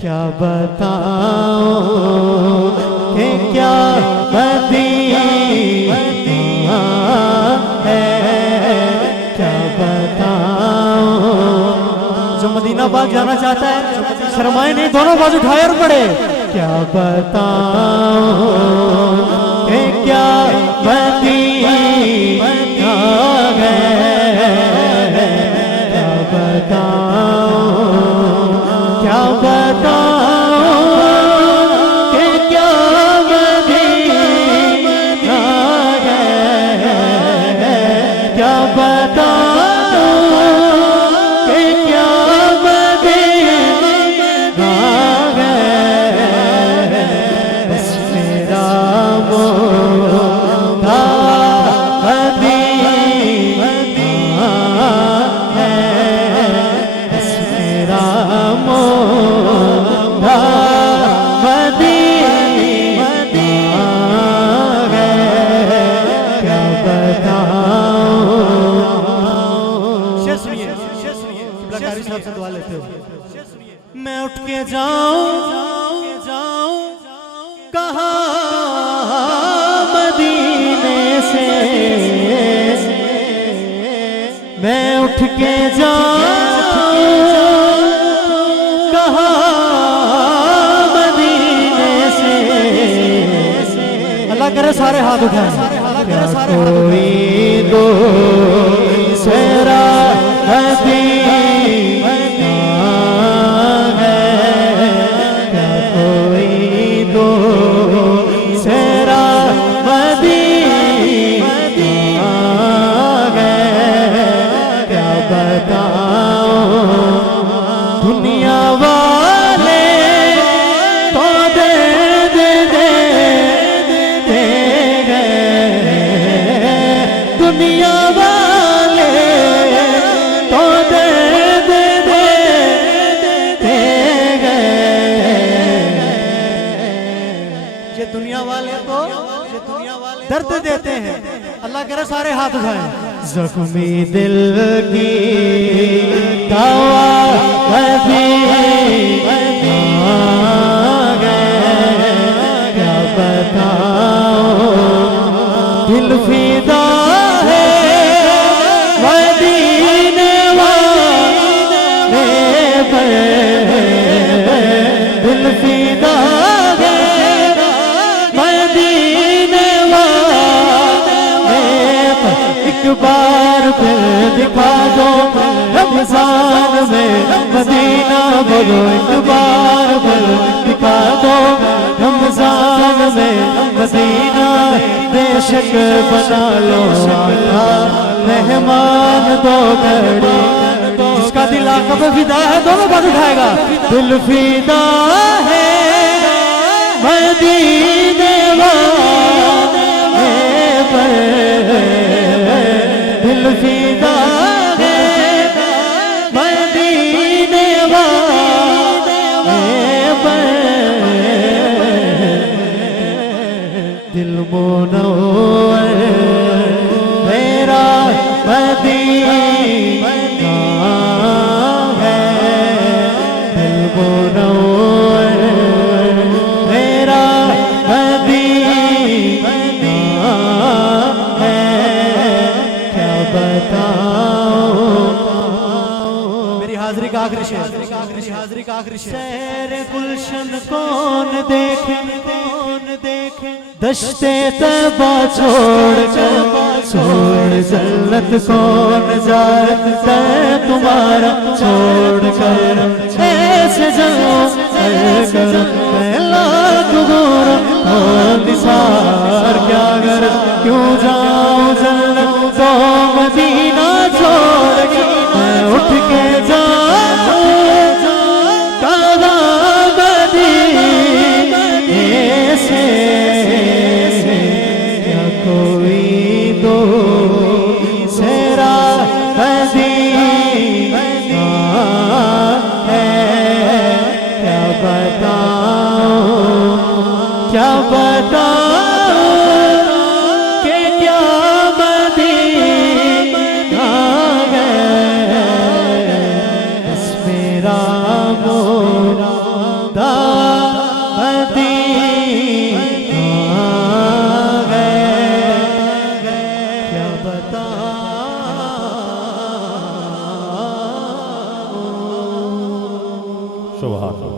क्या बताऊं कि क्या मदीना है, क्या बताऊं। जो मदीनाबाद जाना चाहता है शर्माए नहीं, दोनों बाजू उठाए और पड़े। क्या बताऊं कि क्या मदीना है, क्या बताऊं, क्या बताऊं कि क्या मदीना है, क्या बताऊं कि क्या मदीना है। बस मेरा मोहब्बत मदीना है, बस मेरा मैं उठ के जाऊं कहाँ मदीने से, मैं उठ के जाऊं कहाँ मदीने से। अल्लाह करे सारे हाथ उठाएं। क्या कोई दूसरा मदीना है, क्या कोई दूसरा मदीना है, क्या बताऊं। दुनिया वाले तो दे गए, दुनिया वाले तो दे ये दुनिया वाले तो दर्द देते हैं। अल्लाह कह रहा सारे हाथ उठाएं। जख्मी दिल की दवा क्या बताऊं, दिल फिदा है मदीने वाले पर, दिल फिदा है मदीने वाले पर। एक बार फिर दिखा दो रमजान में मदीना, बोलो एक बार फिर दिखा दो रमजान में मदीना। बेशक बना लो आका मेहमान दो घड़ी, जिसका दिल आका पे फिदा है दोनों बात उठाएगा। दिल फिदा है मदीने वाले पर, दिल फिदा है मदीने वाले पर। दिल मुनव्वर मेरा मदीना है, दिल मुनव्वर मेरा मदीना है, क्या बताऊं। मेरी हाजिरी का आखिरी शेर, मेरी हाजिरी का आखिरी शेर। सैर गुलशन कौन देखे, दश्ते तबा छोड़ जन्नत कौन जाए तुम्हारा छोड़ कर। ऐसे जाओ कर लाख दूर हो निसार, क्या कर क्यों जाऊं जन्नत तो मदीना छोड़ के। मैं उठ के जाऊं कहाँ मदीने से, क्या कोई दूसरा मदीना है, क्या बताऊं, क्या बताऊं कि क्या मदीना है। बस मेरा मोहब्बत बताऊं। सुभान अल्लाह।